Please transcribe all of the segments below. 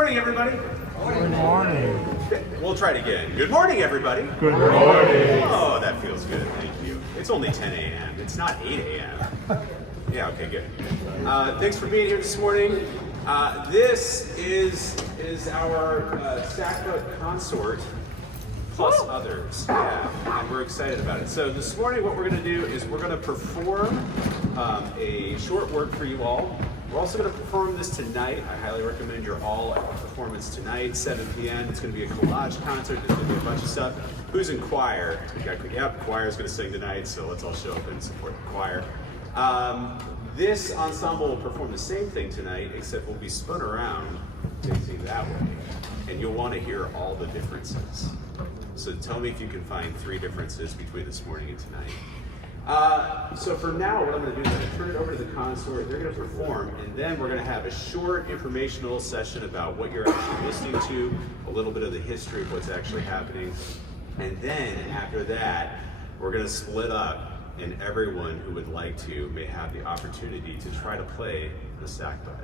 morning, everybody. Good morning. We'll try it again. Good morning, everybody. Good morning. Oh, that feels good. Thank you. It's only 10 a.m. It's not 8 a.m. Yeah, okay, good. Thanks for being here this morning. This is our Sackbut Consort plus others. Yeah, and we're excited about it. So this morning what we're going to do is we're going to perform a short work for you all. We're also going to perform this tonight. I highly recommend you're all at the performance tonight, 7 p.m. It's going to be a collage concert. There's going to be a bunch of stuff. Who's in choir? Yep, choir is going to sing tonight, so let's all show up and support the choir. This ensemble will perform the same thing tonight, except we'll be spun around facing that way. And you'll want to hear all the differences. So tell me if you can find 3 differences between this morning and tonight. So for now, what I'm going to do is I'm going to turn it over to the consort. They're going to perform, and then we're going to have a short informational session about what you're actually listening to, a little bit of the history of what's actually happening. And then after that, we're going to split up, and everyone who would like to may have the opportunity to try to play the sackbut.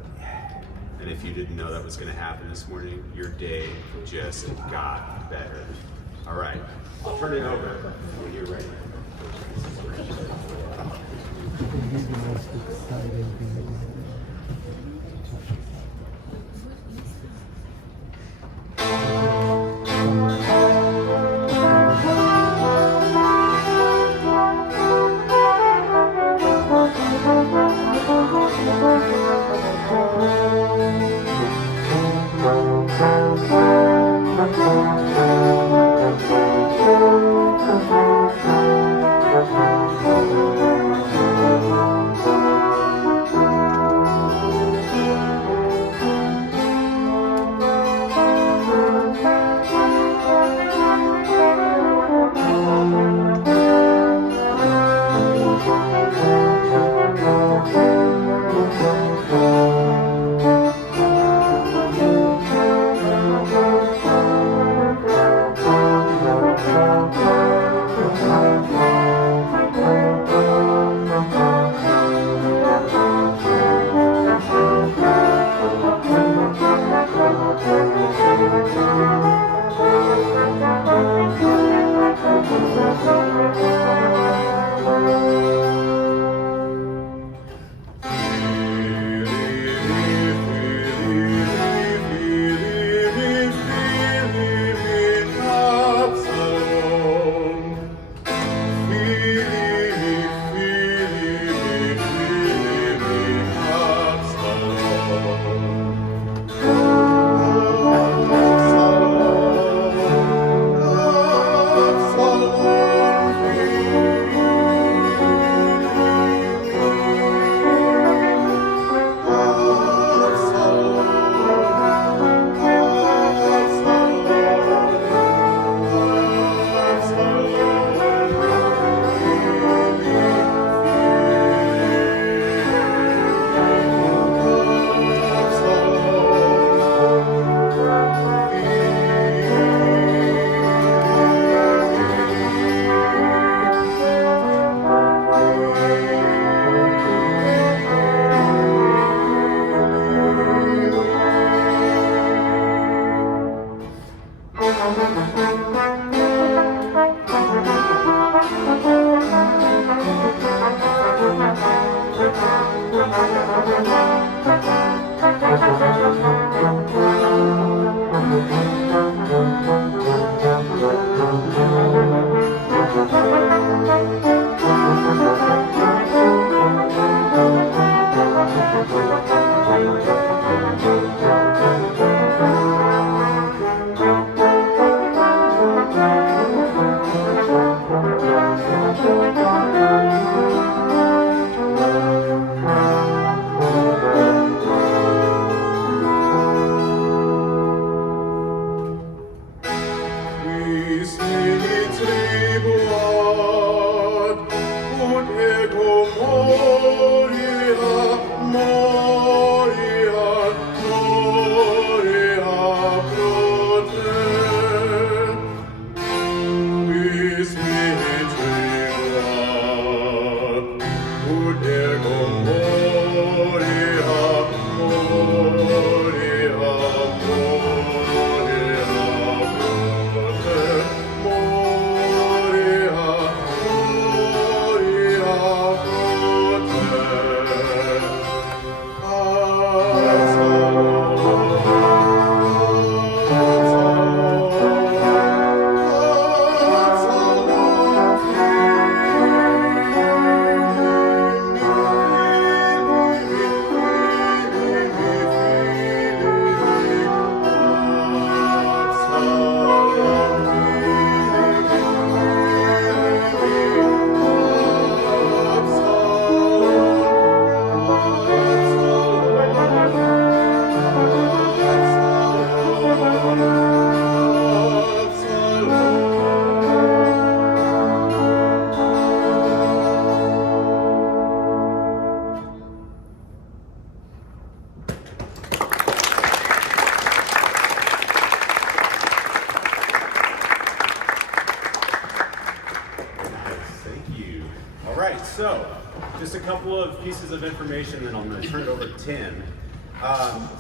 And if you didn't know that was going to happen this morning, your day just got better. All right, I'll turn it over when you're ready. All right, so just a couple of pieces of information, then I'm going to turn it over to Tim.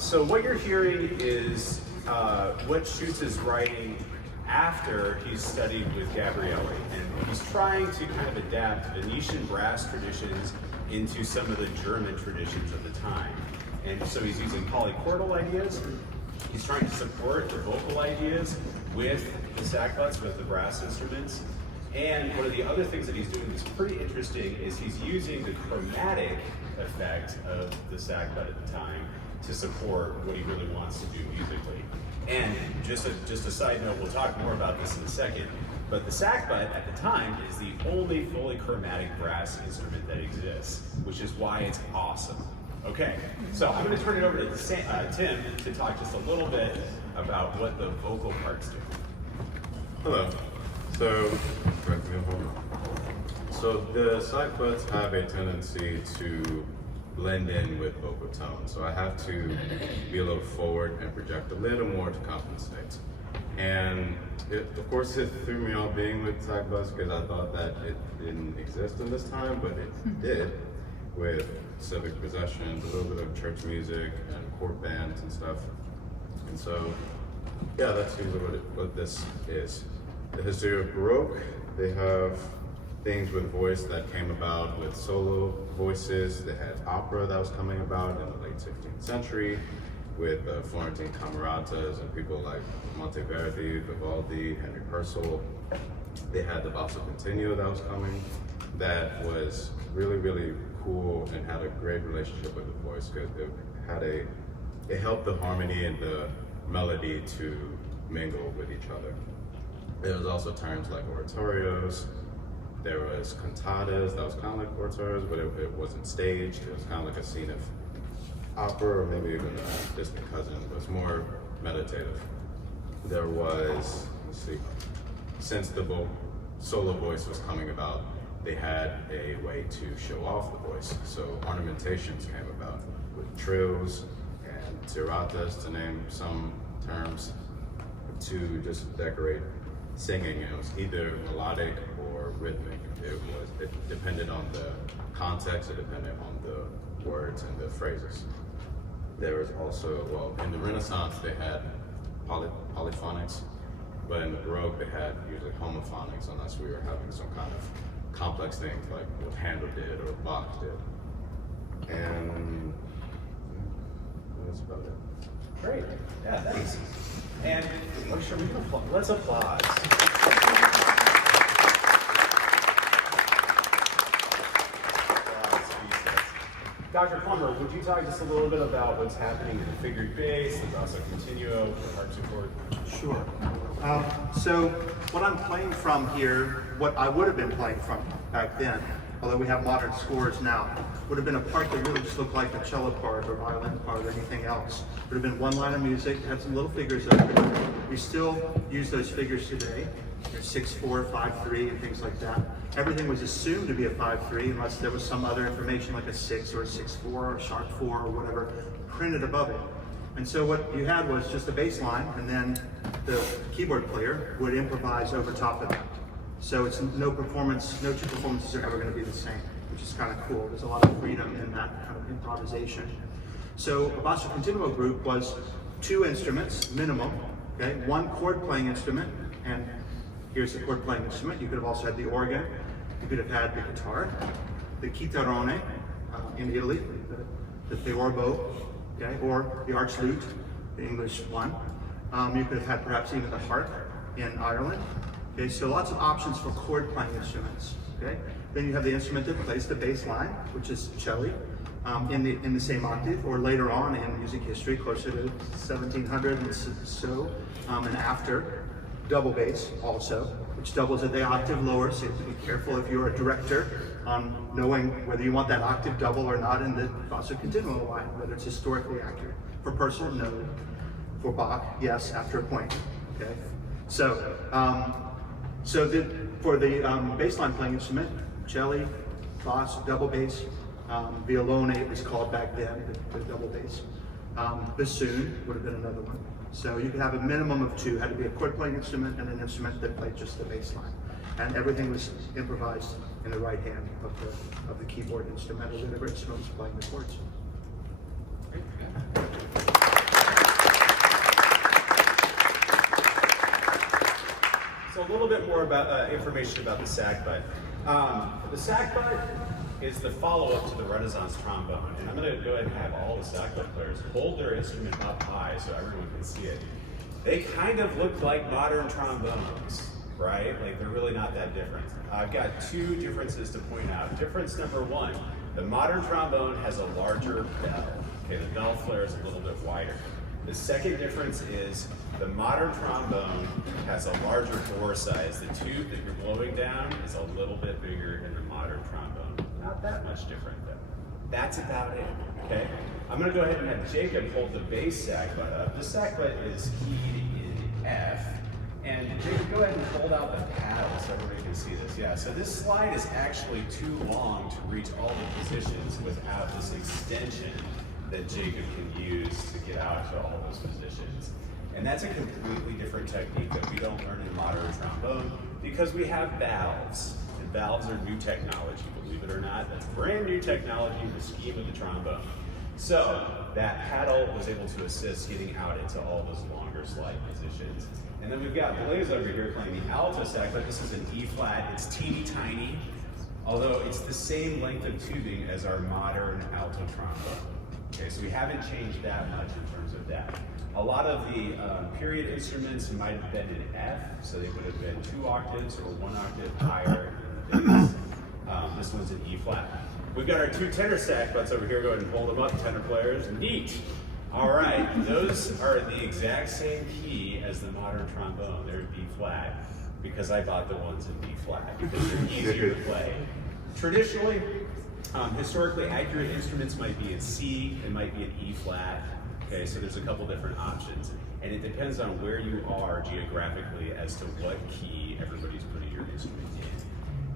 So what you're hearing is what Schütz is writing after he's studied with Gabriele, and he's trying to kind of adapt Venetian brass traditions into some of the German traditions of the time. And so he's using polychordal ideas. He's trying to support the vocal ideas with the sackbuts, with the brass instruments. And one of the other things that he's doing that's pretty interesting is he's using the chromatic effect of the sackbut at the time to support what he really wants to do musically. And just a side note, we'll talk more about this in a second, but the sackbut at the time is the only fully chromatic brass instrument that exists, which is why it's awesome. Okay, so I'm going to turn it over to Tim to talk just a little bit about what the vocal parts do. Hello. So the sackbuts have a tendency to blend in with vocal tone. So I have to be a little forward and project a little more to compensate. And of course it threw me off being with sackbuts because I thought that it didn't exist in this time, but it did, with civic possessions, a little bit of church music and court bands and stuff. And so, yeah, that's usually what this is. The history of Baroque, they have things with voice that came about with solo voices. They had opera that was coming about in the late 16th century with Florentine cameratas and people like Monteverdi, Vivaldi, Henry Purcell. They had the basso continuo that was coming that was really, really cool and had a great relationship with the voice because it helped the harmony and the melody to mingle with each other. There was also terms like oratorios. There was cantatas that was kind of like oratorios, but it wasn't staged. It was kind of like a scene of opera, or maybe even a distant cousin. It was more meditative. There was, let's see, since the solo voice was coming about, they had a way to show off the voice. So ornamentations came about with trills and tiratas, to name some terms, to just decorate singing. It was either melodic or rhythmic. It depended on the context, it depended on the words and the phrases. There was also, well, in the Renaissance they had polyphonics, but in the Baroque they had usually homophonics, unless we were having some kind of complex things like what Handel did or Bach did. And that's about it. Great, yeah, thanks. And sure, we can applaud. Let's applause. Dr. Plummer, would you talk just a little bit about what's happening in the figured bass, the basso continuo, the harpsichord? Sure. So what I'm playing from here, what I would have been playing from back then, although we have modern scores now, would have been a part that really just looked like a cello part or violin part or anything else. It would have been one line of music, had some little figures over it. We still use those figures today. There's 6/4, 5/3, and things like that. Everything was assumed to be a 5/3 unless there was some other information like a 6 or a 6/4 or a sharp 4 or whatever printed above it. And so what you had was just a bass line, and then the keyboard player would improvise over top of that. So it's no two performances are ever going to be the same, which is kind of cool. There's a lot of freedom in that kind of improvisation. So a basso continuo group was 2 instruments minimum, okay? 1 chord playing instrument, and here's the chord playing instrument. You could have also had the organ. You could have had the guitar, the chitarrone in Italy, the theorbo, okay, or the arch lute, the English one. You could have had perhaps even the harp in Ireland. Okay, so lots of options for chord playing instruments. Okay, then you have the instrument that plays the bass line, which is cello, in the same octave, or later on in music history, closer to 1700 and so, and after, double bass also, which doubles at the octave lower. So you have to be careful if you're a director on knowing whether you want that octave double or not in the basso continuo line, whether it's historically accurate. For Purcell, no. For Bach, yes, after a point. Okay, so for the bass line playing instrument, cello, bass, double bass, violone it was called back then, the double bass. Bassoon would have been another one. So you could have a minimum of 2, had to be a chord playing instrument and an instrument that played just the bass line. And everything was improvised in the right hand of the keyboard instrument, or whatever instrument is playing the chords. So a little bit more about information about the sackbut. The sackbut is the follow-up to the Renaissance trombone, and I'm going to go ahead and have all the sackbut players hold their instrument up high so everyone can see it. They kind of look like modern trombones, right? Like they're really not that different. I've got two differences to point out. Difference number one, the modern trombone has a larger bell. Okay, the bell flare is a little bit wider. The second difference is the modern trombone has a larger bore size. The tube that you're blowing down is a little bit bigger in the modern trombone. Not that much different though. That's about it, okay? I'm gonna go ahead and have Jacob hold the bass sackbut up. The sackbut is keyed in F. And Jacob, go ahead and hold out the paddle so everybody can see this. Yeah, so this slide is actually too long to reach all the positions without this extension that Jacob can use to get out to all those positions. And that's a completely different technique that we don't learn in modern trombone because we have valves. And valves are new technology, believe it or not. That's brand new technology in the scheme of the trombone. So that paddle was able to assist getting out into all those longer slide positions. And then we've got Blaise over here playing the alto sackbut. This is an E flat. It's teeny tiny, although it's the same length of tubing as our modern alto trombone. Okay, so we haven't changed that much in terms of that. A lot of the period instruments might have been in F, so they would have been 2 octaves or 1 octave higher than this. This one's in E flat. We've got our 2 tenor sackbuts over here. Go ahead and hold them up, tenor players. Neat. All right, those are the exact same key as the modern trombone. They're in B flat because I bought the ones in B flat because they're easier to play. Traditionally, historically accurate instruments might be in C, it might be in E flat. Okay, so there's a couple different options, and it depends on where you are geographically as to what key everybody's putting your instrument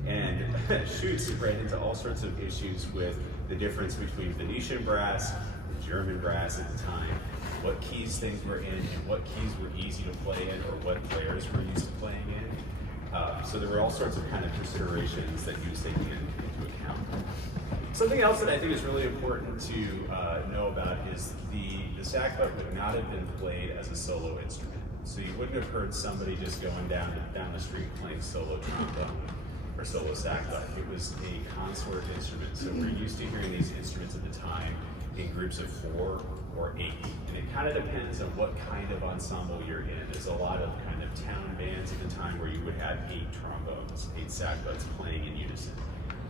in. And Schütz ran into all sorts of issues with the difference between Venetian brass and German brass at the time, what keys things were in, and what keys were easy to play in, or what players were used to playing in. So there were all sorts of kind of considerations that he was taking into account. Something else that I think is really important to know about is the sackbut would not have been played as a solo instrument. So you wouldn't have heard somebody just going down the street playing solo trombone or solo sackbut. It was a consort instrument. So we're used to hearing these instruments at the time in groups of 4 or 8. And it kind of depends on what kind of ensemble you're in. There's a lot of kind of town bands at the time where you would have 8 trombones, 8 sackbuts playing in unison.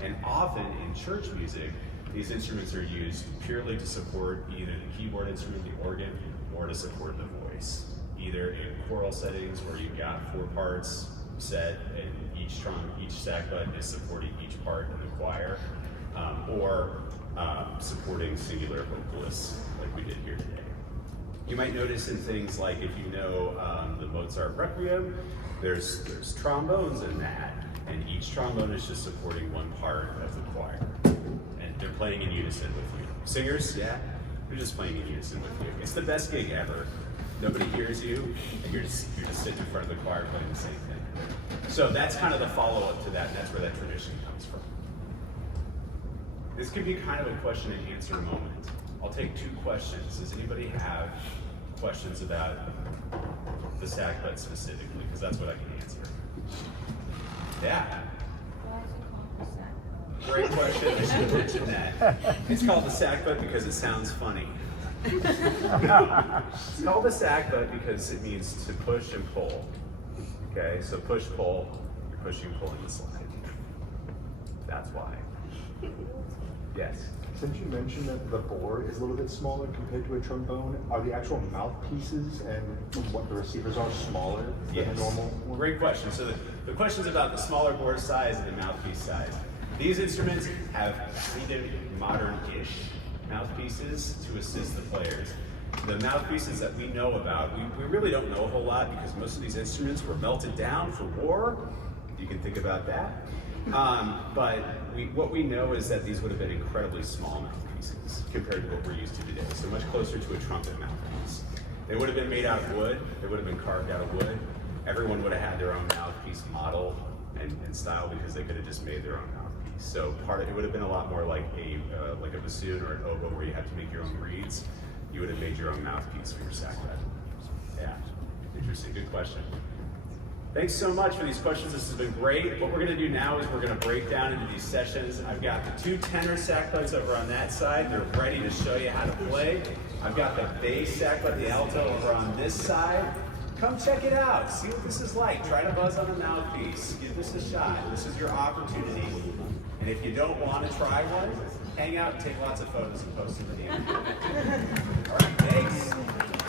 And often in church music, these instruments are used purely to support either the keyboard instrument, the organ, or to support the voice. Either in choral settings where you've got 4 parts set and each sackbut is supporting each part in the choir, or supporting singular vocalists like we did here today. You might notice in things like if you know the Mozart Requiem, there's trombones in that. And each trombone is just supporting one part of the choir. And they're playing in unison with you. Singers, yeah, they're just playing in unison with you. It's the best gig ever. Nobody hears you, and you're just sitting in front of the choir playing the same thing. So that's kind of the follow-up to that, and that's where that tradition comes from. This could be kind of a question and answer moment. I'll take 2 questions. Does anybody have questions about the sackbut specifically? Because that's what I can answer. Yeah. Why is it called the sackbut? Great question. I should have mentioned that. It's called the sackbut because it sounds funny. It's called the sackbut because it means to push and pull. Okay, so push, pull, you're pushing, pulling the slide. That's why. Yes. Since you mentioned that the bore is a little bit smaller compared to a trombone, are the actual mouthpieces and what the receivers are smaller than a normal one? Great question. So the question's about the smaller bore size and the mouthpiece size. These instruments have kind of modern-ish mouthpieces to assist the players. The mouthpieces that we know about, we really don't know a whole lot because most of these instruments were melted down for war. You can think about that. But what we know is that these would have been incredibly small mouthpieces compared to what we're used to today. So much closer to a trumpet mouthpiece. They would have been made out of wood. They would have been carved out of wood. Everyone would have had their own mouthpiece model and style because they could have just made their own mouthpiece. So it would have been a lot more like a bassoon or an oboe where you had to make your own reeds. You would have made your own mouthpiece for your sackbut. Yeah, interesting, good question. Thanks so much for these questions. This has been great. What we're going to do now is we're going to break down into these sessions. I've got the 2 tenor sackbuts over on that side. They're ready to show you how to play. I've got the bass sackbut, the alto, over on this side. Come check it out. See what this is like. Try to buzz on the mouthpiece. Give this a shot. This is your opportunity. And if you don't want to try one, hang out and take lots of photos and post them to the end. All right, thanks.